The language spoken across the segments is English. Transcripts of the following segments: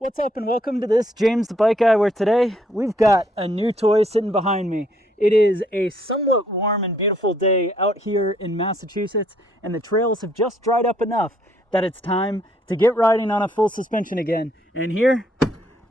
What's up and welcome to this James the Bike Guy, where today we've got a new toy sitting behind me. It is a somewhat warm and beautiful day out here in Massachusetts, and the trails have just dried up enough that it's time to get riding on a full suspension again. And here,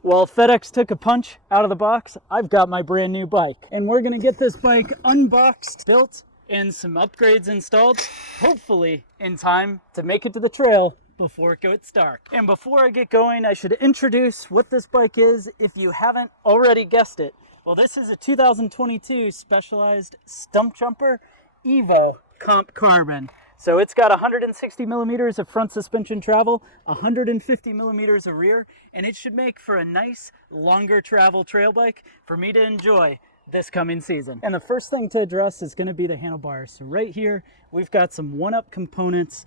well, FedEx took a punch out of the box. I've got my brand new bike, and we're gonna get this bike unboxed, built, and some upgrades installed, hopefully in time to make it to the trail before it gets dark. And before I get going, I should introduce what this bike is if you haven't already guessed it. Well, this is a 2022 Specialized Stump Jumper Evo Comp Carbon. So it's got 160 millimeters of front suspension travel, 150 millimeters of rear, and it should make for a nice longer travel trail bike for me to enjoy this coming season. And the first thing to address is going to be the handlebars. So right here, we've got some one-up components,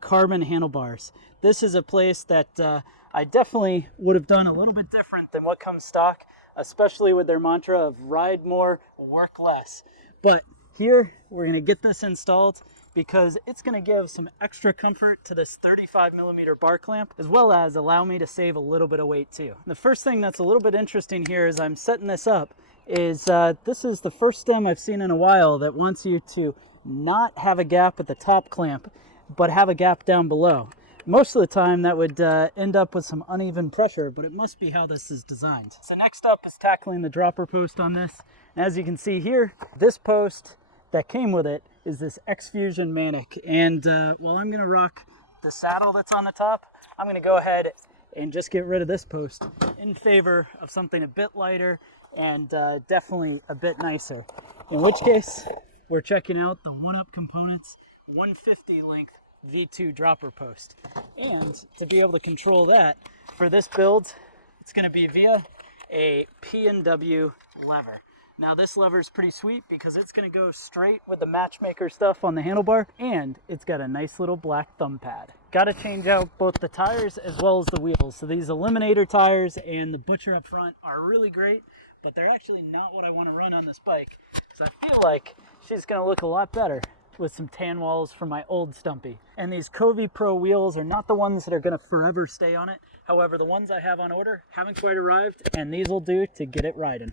carbon handlebars. This is a place that I definitely would have done a little bit different than what comes stock, especially with their mantra of ride more, work less. But here, we're going to get this installed because it's going to give some extra comfort to this 35 millimeter bar clamp, as well as allow me to save a little bit of weight too. The first thing that's a little bit interesting here as I'm setting this up is this is the first stem I've seen in a while that wants you to not have a gap at the top clamp, but have a gap down below. Most of the time that would end up with some uneven pressure, but it must be how this is designed. So next up is tackling the dropper post on this. And as you can see here, this post that came with it is this X-Fusion Manic. And while I'm gonna rock the saddle that's on the top, I'm gonna go ahead and just get rid of this post in favor of something a bit lighter and definitely a bit nicer. In which case, we're checking out the one-up components 150 length V2 dropper post. And to be able to control that for this build, it's going to be via a P&W lever. Now this lever is pretty sweet because it's going to go straight with the matchmaker stuff on the handlebar, and it's got a nice little black thumb pad. Got to change out both the tires as well as the wheels. So these Eliminator tires and the Butcher up front are really great, but they're actually not what I want to run on this bike, because I feel like she's going to look a lot better with some tan walls from my old Stumpy. And these Covey Pro wheels are not the ones that are going to forever stay on it. However, the ones I have on order haven't quite arrived, and these will do to get it riding.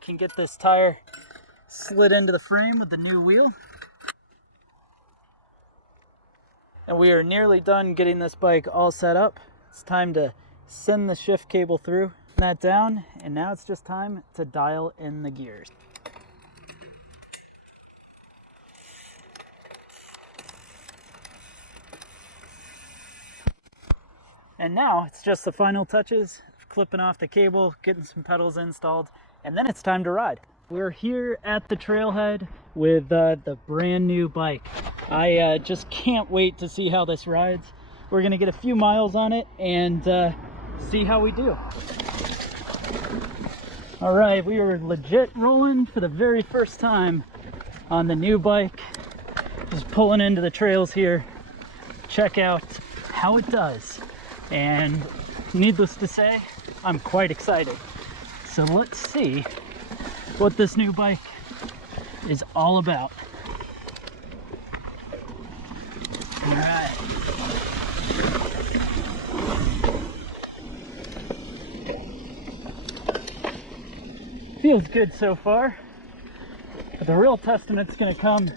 Can get this tire slid into the frame with the new wheel. And we are nearly done getting this bike all set up. It's time to send the shift cable through that down, and now it's just time to dial in the gears. And now it's just the final touches, clipping off the cable, getting some pedals installed, and then it's time to ride. We're here at the trailhead with the brand new bike. I just can't wait to see how this rides. We're gonna get a few miles on it and see how we do. All right, we are legit rolling for the very first time on the new bike. Just pulling into the trails here. Check out how it does. And needless to say, I'm quite excited. So let's see what this new bike is all about. All right. Feels good so far, but the real testament's going to come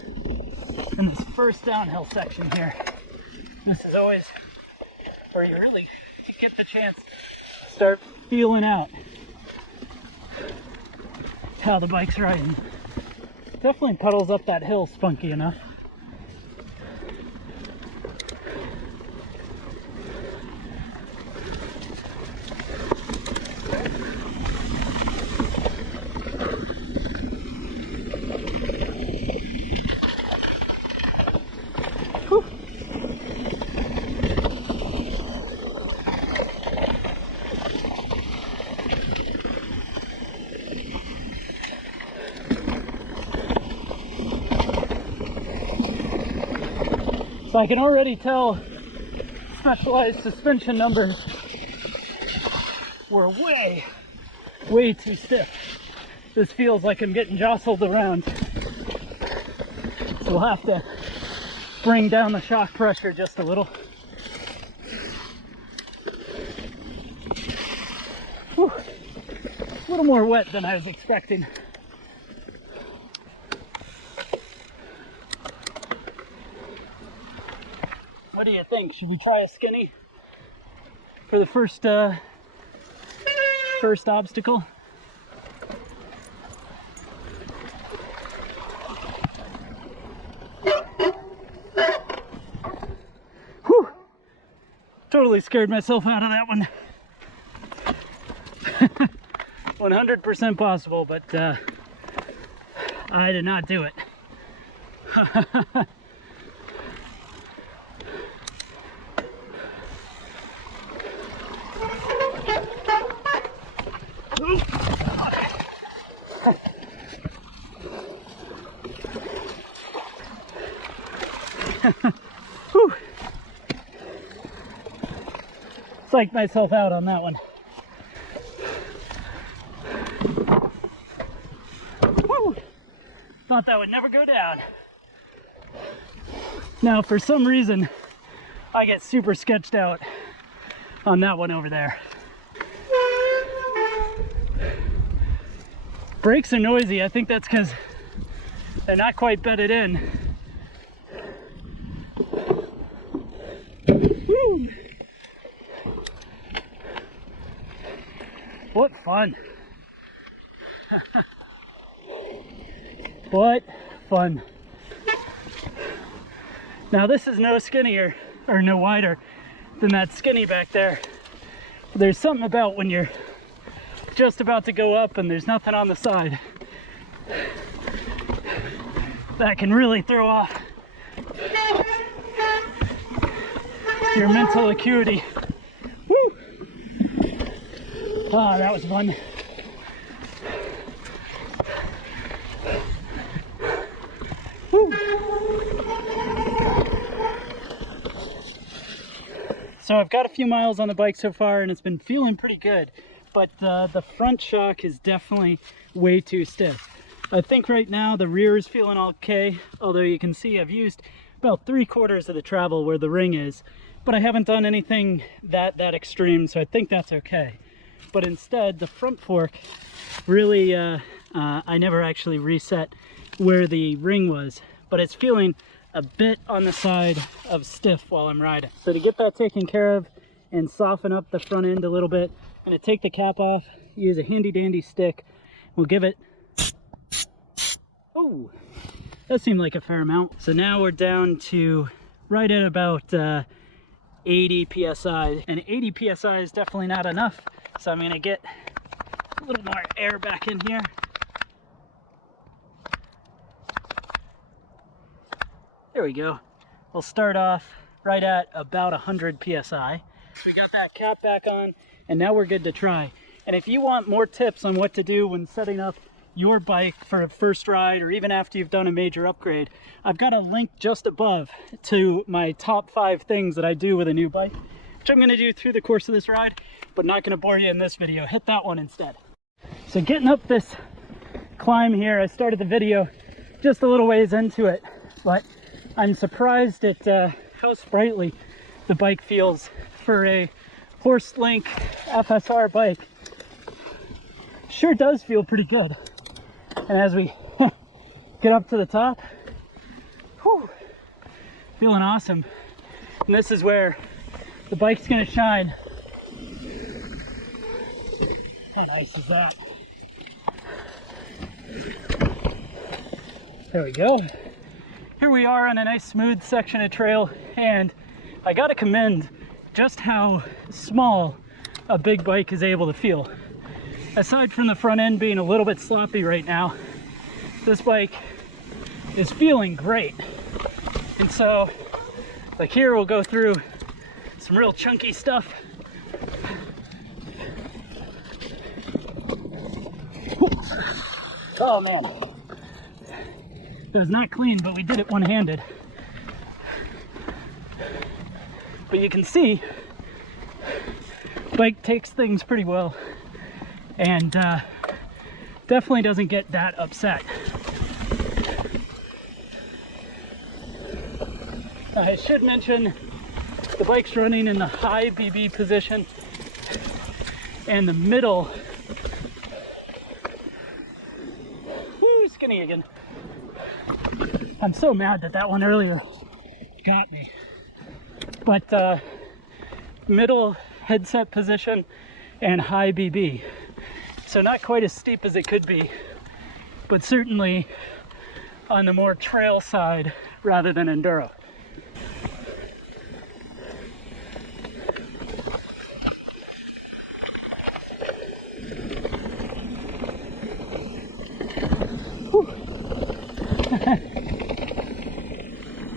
in this first downhill section here. This is always where you really get the chance to start feeling out how the bike's riding. Definitely pedals up that hill spunky enough. So I can already tell Specialized suspension numbers were way too stiff. This feels like I'm getting jostled around. So we'll have to bring down the shock pressure just a little. Whew. A little more wet than I was expecting. What do you think? Should we try a skinny for the first obstacle? Whew! Totally scared myself out of that one. 100% possible, but I did not do it. Whew. Psyched myself out on that one. Woo. Thought that would never go down. Now, for some reason, I get super sketched out on that one over there. Brakes are noisy. I think that's because they're not quite bedded in. Woo. What fun. What fun. Now this is no skinnier or no wider than that skinny back there. There's something about when you're just about to go up and there's nothing on the side that can really throw off your mental acuity. Woo! Ah, that was fun. Woo! So I've got a few miles on the bike so far and it's been feeling pretty good, but the front shock is definitely way too stiff. I think right now the rear is feeling okay, although you can see I've used about 3/4 of the travel where the ring is, but I haven't done anything that extreme, so I think that's okay. But instead, the front fork really, I never actually reset where the ring was, but it's feeling a bit on the side of stiff while I'm riding. So to get that taken care of and soften up the front end a little bit, I'm going to take the cap off, use a handy dandy stick. We'll give it, oh, that seemed like a fair amount. So now we're down to right at about 80 psi, and 80 psi is definitely not enough. So I'm going to get a little more air back in here. There we go. We'll start off right at about 100 psi. So we got that cap back on, and now we're good to try. And if you want more tips on what to do when setting up your bike for a first ride, or even after you've done a major upgrade, I've got a link just above to my top 5 things that I do with a new bike, which I'm going to do through the course of this ride, but not going to bore you in this video. Hit that one instead. So getting up this climb here, I started the video just a little ways into it, but I'm surprised at how sprightly the bike feels for a Horse Link FSR bike. Sure does feel pretty good. And as we get up to the top, whew, feeling awesome. And this is where the bike's gonna shine. How nice is that? There we go. Here we are on a nice smooth section of trail, and I gotta commend just how small a big bike is able to feel. Aside from the front end being a little bit sloppy right now, this bike is feeling great. And so, like here, we'll go through some real chunky stuff. Oh man, it was not clean, but we did it one-handed. But you can see, bike takes things pretty well, and definitely doesn't get that upset. I should mention the bike's running in the high BB position and the middle. Woo, skinny again. I'm so mad that that one earlier got me. But middle headset position and high BB. So not quite as steep as it could be, but certainly on the more trail side rather than enduro.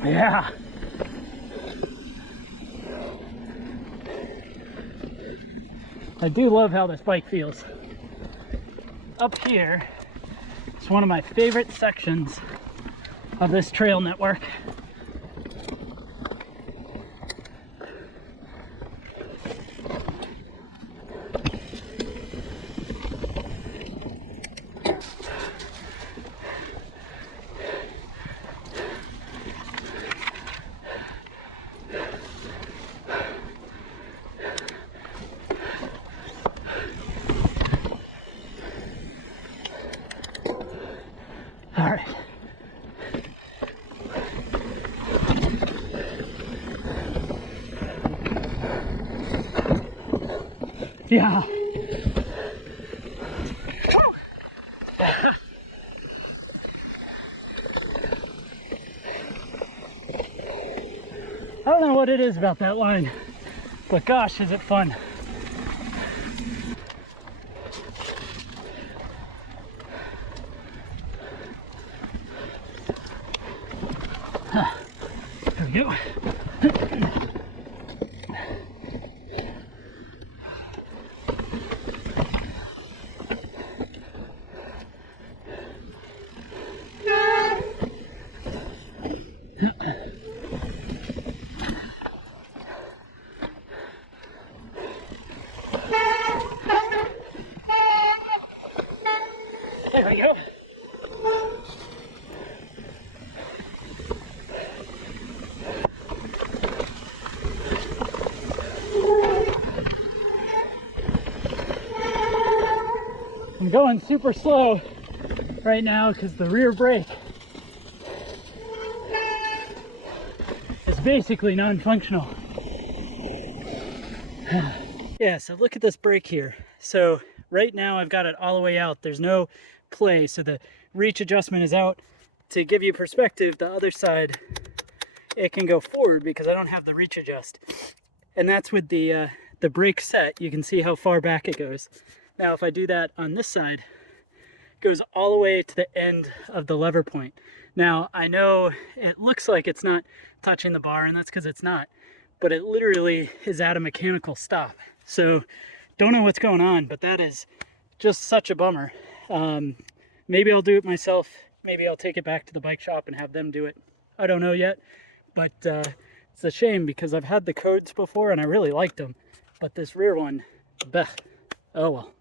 Yeah. I do love how this bike feels. Up here is one of my favorite sections of this trail network. All right. Yeah. I don't know what it is about that line, but gosh, is it fun. There we go. There we go. I'm going super slow right now because the rear brake is basically non-functional. Yeah, so look at this brake here. So right now I've got it all the way out. There's no play, so the reach adjustment is out. To give you perspective, the other side, it can go forward because I don't have the reach adjust. And that's with the brake set. You can see how far back it goes. Now if I do that on this side, it goes all the way to the end of the lever point. Now I know it looks like it's not touching the bar, and that's because it's not, but it literally is at a mechanical stop. So don't know what's going on, but that is just such a bummer. Maybe I'll do it myself. Maybe I'll take it back to the bike shop and have them do it. I don't know yet, but it's a shame because I've had the codes before and I really liked them, but this rear one, bleh. Oh well.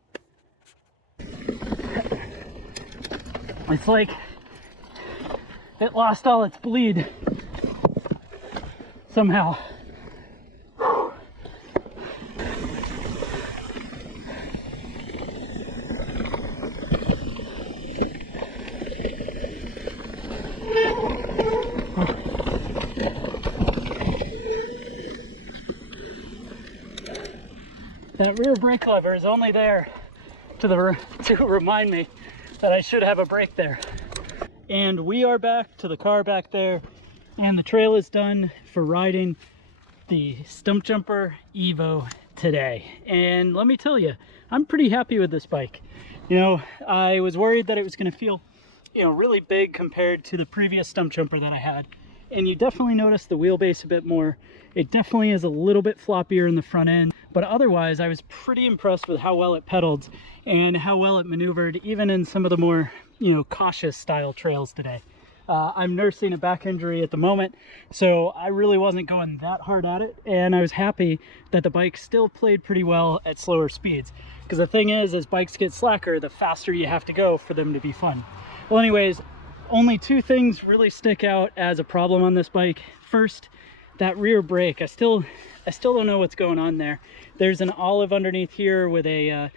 It's like it lost all its bleed somehow. That rear brake lever is only there to remind me that I should have a brake there. And we are back to the car back there, and the trail is done for riding the Stumpjumper Evo today. And let me tell you, I'm pretty happy with this bike. You know, I was worried that it was going to feel, you know, really big compared to the previous Stumpjumper that I had. And you definitely notice the wheelbase a bit more. It definitely is a little bit floppier in the front end, but otherwise I was pretty impressed with how well it pedaled and how well it maneuvered, even in some of the more, you know, cautious style trails today. I'm nursing a back injury at the moment, so I really wasn't going that hard at it, and I was happy that the bike still played pretty well at slower speeds. Because the thing is, as bikes get slacker, the faster you have to go for them to be fun. Well anyways, only two things really stick out as a problem on this bike. First, that rear brake, I still don't know what's going on there. There's an olive underneath here with a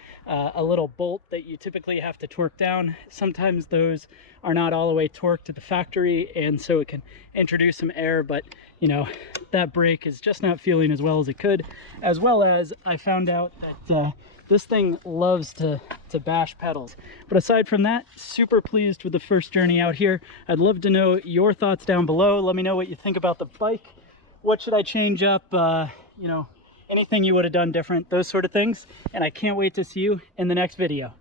little bolt that you typically have to torque down. Sometimes those are not all the way torqued to the factory, and so it can introduce some air, but you know, that brake is just not feeling as well as it could. As well as I found out that this thing loves to bash pedals. But aside from that, super pleased with the first journey out here. I'd love to know your thoughts down below. Let me know what you think about the bike. What should I change up? You know, anything you would have done different, those sort of things. And I can't wait to see you in the next video.